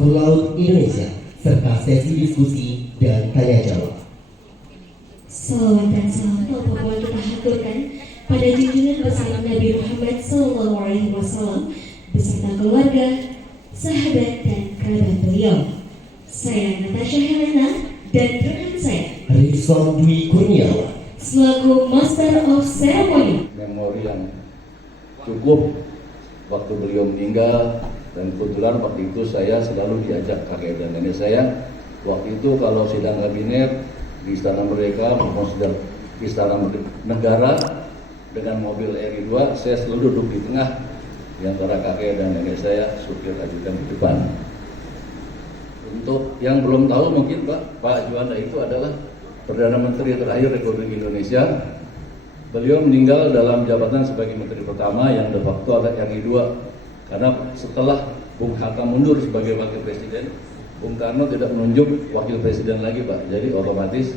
Kapal Laut Indonesia, serta sesi diskusi dan tanya jawab. Salawat dan salam Bapak kita haturkan pada junjungan besar Nabi Muhammad SAW beserta keluarga, sahabat dan kerabat beliau. Saya Natasha Helena dan rekan saya Rizwan Dwi Kurniawan selaku Master of Ceremony. Memori yang cukup waktu beliau meninggal, dan kebetulan waktu itu saya selalu diajak kakek dan nenek saya. Waktu itu kalau sidang kabinet di Istana Merdeka maupun sidang di Istana Negara dengan mobil RI2, saya selalu duduk di tengah di antara kakek dan nenek saya, supir ajudan di depan. Untuk yang belum tahu mungkin Pak Juanda itu adalah Perdana Menteri terakhir Republik Indonesia. Beliau meninggal dalam jabatan sebagai Menteri Pertama yang de facto ada RI2, karena setelah Bung Hatta mundur sebagai Wakil Presiden, Bung Karno tidak menunjuk Wakil Presiden lagi Pak. Jadi otomatis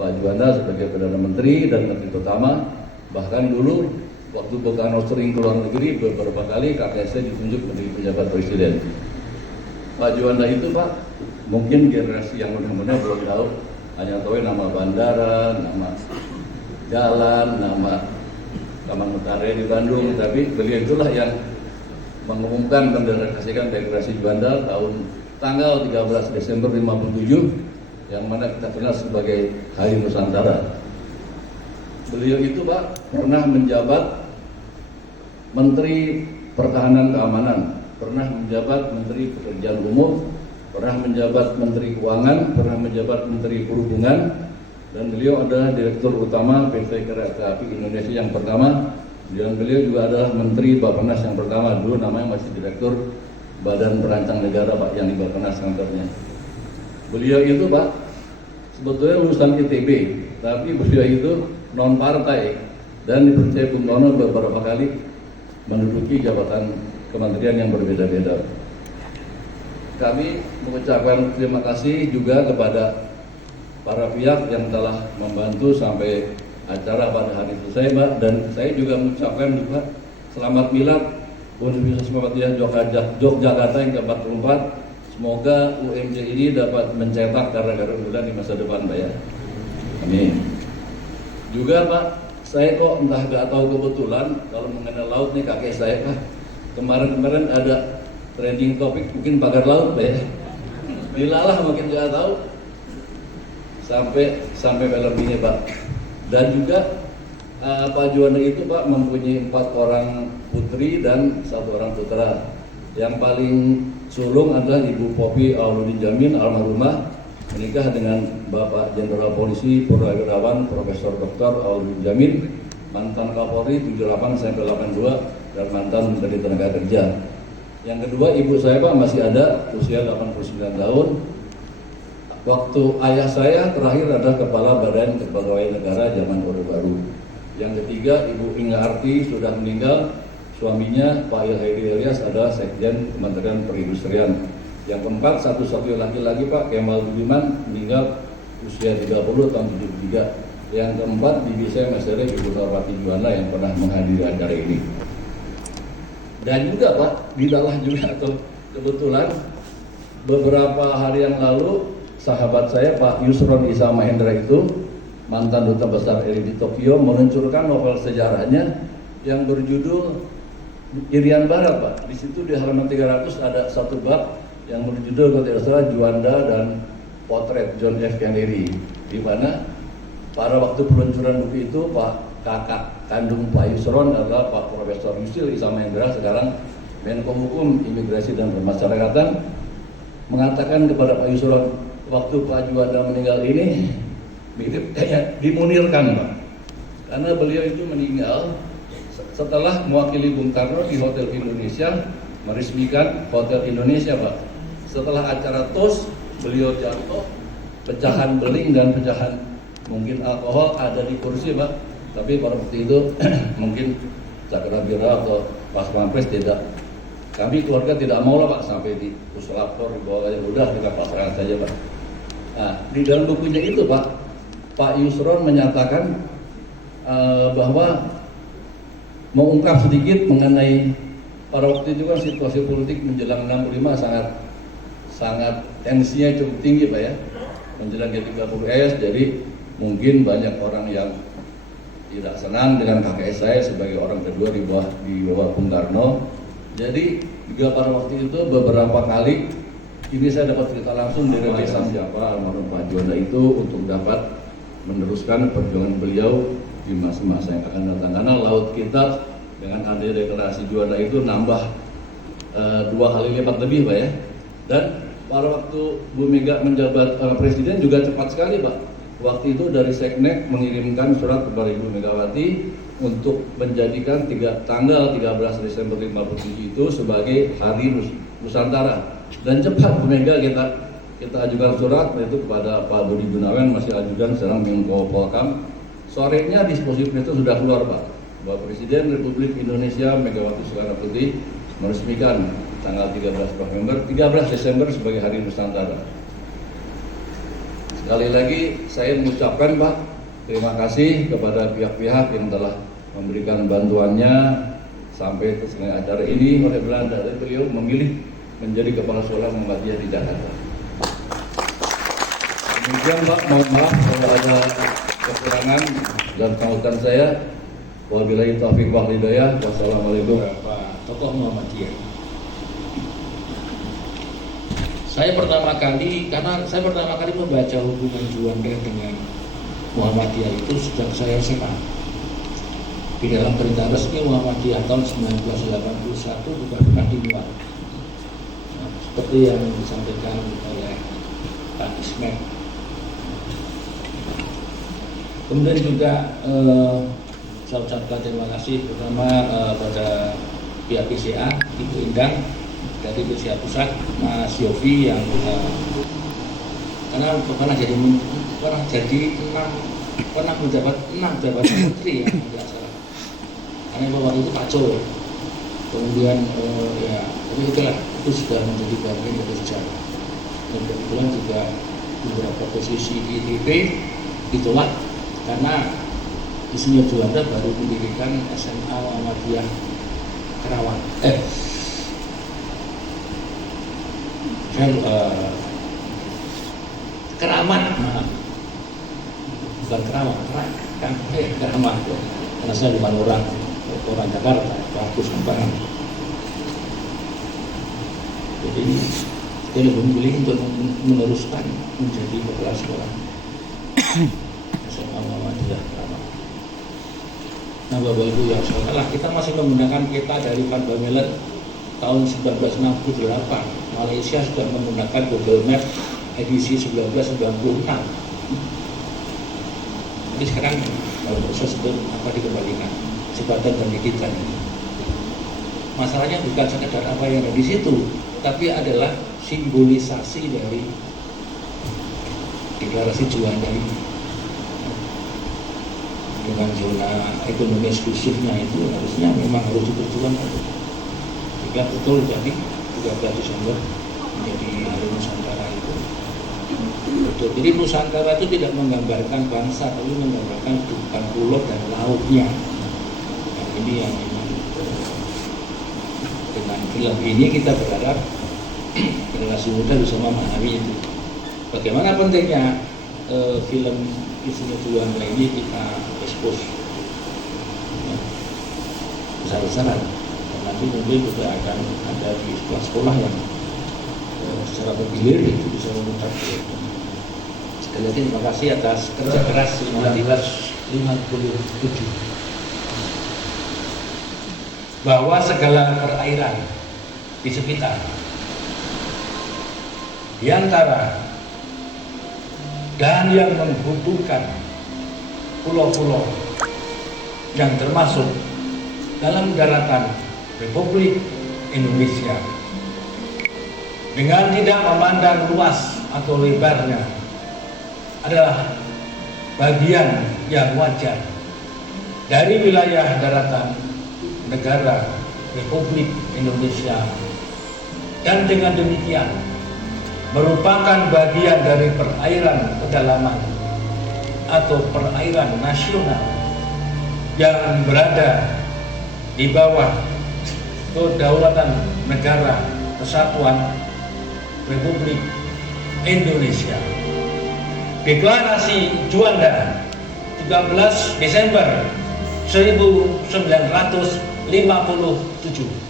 Pak Juanda sebagai Perdana Menteri dan Menteri Pertama. Bahkan dulu waktu Bung Karno sering keluar negeri, beberapa kali kakek saya ditunjuk menjadi pejabat Presiden. Pak Juanda itu Pak, mungkin generasi yang muda-muda belum tahu, hanya tahu nama bandara, nama jalan, nama Taman Mentari di Bandung, tapi beliau itulah yang mengumumkan mendeklarasikan deklarasi Juanda tanggal 13 Desember 57, yang mana kita kenal sebagai Hari Nusantara. Beliau itu Pak pernah menjabat Menteri Pertahanan Keamanan, pernah menjabat Menteri Pekerjaan Umum, pernah menjabat Menteri Keuangan, pernah menjabat Menteri Perhubungan, dan beliau adalah Direktur Utama PT Kereta Api Indonesia yang pertama. Dan beliau juga adalah Menteri Bappenas yang pertama, dulu namanya masih Direktur Badan Perancang Negara Pak, yang di Bappenas kantornya. Beliau itu Pak sebetulnya lulusan ITB, tapi beliau itu non partai dan dipercaya Bung Tono beberapa kali menduduki jabatan kementerian yang berbeda-beda. Kami mengucapkan terima kasih juga kepada para pihak yang telah membantu sampai acara pada hari itu saya Pak, dan saya juga mengucapkan juga selamat milad Universitas Muhammadiyah Yogyakarta yang ke-44. Semoga UMJ ini dapat mencetak karya-karya unggulan di masa depan Pak ya. Amin. Juga Pak, saya kok entah gak tahu kebetulan kalau mengenai laut nih kakek saya Pak, kemarin ada trending topik mungkin pagar laut Pak ya. Dilalah mungkin gak tahu sampai film ini Pak. Dan juga Pak Juanda itu Pak mempunyai 4 orang putri dan 1 orang putra. Yang paling sulung adalah Ibu Popi Auludin Jamin almarhumah, menikah dengan Bapak Jenderal Polisi Purnawirawan Profesor Dr. Auludin Jamin, mantan Kapolri 78 sampai 82 dan mantan Menteri Tenaga Kerja. Yang kedua ibu saya Pak masih ada, usia 89 tahun. Waktu ayah saya terakhir adalah Kepala Badan Kepegawaian Negara zaman Orde Baru. Yang ketiga Ibu Inga Arti sudah meninggal, suaminya Pak Ilhairi Ilyas adalah Sekjen Kementerian Perindustrian. Yang keempat satu-satunya laki-laki Pak Kemal Budiman meninggal usia 30 tahun 73. Yang keempat bibi saya masih ada Ibu Norwati Juanda yang pernah menghadiri acara ini. Dan juga Pak, didalah juga atau kebetulan beberapa hari yang lalu sahabat saya Pak Yusron Isa Mahendra itu mantan duta besar RI di Tokyo meluncurkan novel sejarahnya yang berjudul Irian Barat Pak. Di situ di halaman 300 ada satu bab yang berjudul kalau tidak salah Juanda dan Potret John F. Kennedy, di mana pada waktu peluncuran buku itu Pak kakak kandung Pak Yusron adalah Pak Profesor Yusil Isa Mahendra, sekarang Menkominfo Imigrasi dan Pemasyarakatan, mengatakan kepada Pak Yusron, waktu Pak Juanda meninggal ini mirip kayak dimunirkan Pak, karena beliau itu meninggal setelah mewakili Bung Karno di Hotel Indonesia, meresmikan Hotel Indonesia Pak. Setelah acara TOS beliau jatuh, pecahan beling dan pecahan mungkin alkohol ada di kursi Pak, tapi pada waktu itu mungkin Cakrawira atau Pas Pampres tidak, kami keluarga tidak mau lah Pak sampai di puslapor dibawa aja, udah kita pasrahkan saja Pak. Nah, di dalam bukunya itu Pak Yusron menyatakan bahwa mengungkap sedikit mengenai pada waktu itu kan situasi politik menjelang 65 sangat tensinya cukup tinggi Pak ya, menjelang G30S. Jadi mungkin banyak orang yang tidak senang dengan KKS saya sebagai orang kedua di bawah Bung Karno. Jadi juga pada waktu itu beberapa kali ini saya dapat cerita langsung dari desa siapa almarhum Pak Juanda itu untuk dapat meneruskan perjuangan beliau di masa-masa yang akan datang. Karena laut kita dengan adanya deklarasi Juanda itu nambah 2 kali lipat lebih Pak ya. Dan pada waktu Bu Mega menjabat presiden juga cepat sekali Pak. Waktu itu dari Seknek mengirimkan surat kepada Ibu Megawati untuk menjadikan tanggal 13 Desember 57 itu sebagai Hari Nusantara. Dan cepat Bu Mega kita ajukan surat itu kepada Pak Budi Gunawan, masih ajudan sekarang Menko Polkam. Sorenya dispositif itu sudah keluar Pak, bahwa Presiden Republik Indonesia Megawati Soekarno Putri meresmikan tanggal 13 Desember sebagai Hari Nusantara. Sekali lagi saya mengucapkan Pak, terima kasih kepada pihak-pihak yang telah memberikan bantuannya sampai selesai acara ini. Oleh Belanda, beliau memilih menjadi Kepala Sekolah Muhammadiyah di Jakarta. Kemudian Pak, mohon maaf kalau ada kekurangan dan sambutan saya. Wabillahi taufiq wal hidayah. Wassalamualaikum. Pak tokoh Muhammadiyah. Saya pertama kali membaca hubungan Juanda dengan Muhammadiyah itu sejak saya SMA. Di dalam perintah resmi Muhammadiyah tahun 1981 juga pernah dimuat. Nah, seperti yang disampaikan oleh Pak Ismet. Kemudian juga saya ucapkan terima kasih pertama pada pihak PCA, Ibu Indang dari PCA Pusat, Mas Yofi yang karena pernah menjabat 6 jabatan menteri ya, tidak salah. Karena waktu itu kacau. Kemudian ya, tapi itulah itu sudah menjadi bagian dari sejarah. Dan kebetulan juga beberapa posisi di ITB itulah karena Insinyur Juanda baru mendirikan SMA Muhammadiyah Kerawang. Keramat, bukan Kerawang, Keramat. Karena saya bukan orang Jakarta, bagus banget. Jadi dia lebih memilih untuk meneruskan menjadi kepala sekolah SMA Muhammadiyah Kerawang. Nah, Bapak Ibu yang saudara, kita masih menggunakan peta dari Van Bamelen tahun 1968. Malaysia sudah menggunakan Google Map edisi 1996. Jadi sekarang kalau proses itu dikembalikan Jembatan dan Digital ini. Masalahnya bukan sekedar apa yang ada di situ, tapi adalah simbolisasi dari deklarasi Juanda ini. Dengan zona ekonomi eksklusifnya itu harusnya memang harus diperjuangkan. Jika betul jadi 13 Desember menjadi Hari Nusantara itu. Betul. Jadi Nusantara itu tidak menggambarkan bangsa, tapi menggambarkan bukan pulau dan lautnya. Dan ini yang memang dengan film ini kita berharap generasi muda bisa memahami itu. Bagaimana pentingnya film Insinyur Juanda ini kita expose ya, besar-besaran. Nanti mungkin juga akan ada di sekolah-sekolah yang secara bergilir itu bisa memutar. Sekali lagi terima kasih atas kerja keras 1957 bahwa segala perairan di sekitar di antara dan yang menghubungkan pulau-pulau yang termasuk dalam daratan Republik Indonesia dengan tidak memandang luas atau lebarnya adalah bagian yang wajar dari wilayah daratan negara Republik Indonesia, dan dengan demikian merupakan bagian dari perairan pedalaman atau perairan nasional yang berada di bawah kedaulatan negara kesatuan Republik Indonesia. Deklarasi Juanda 13 Desember 1957.